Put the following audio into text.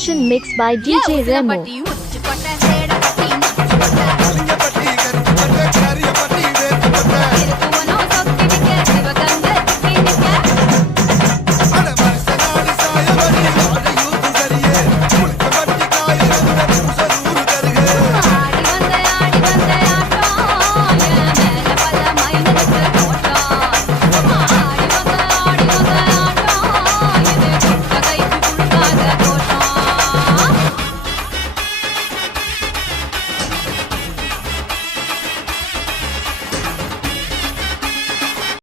Fusion mix by DJ yeah, Remo.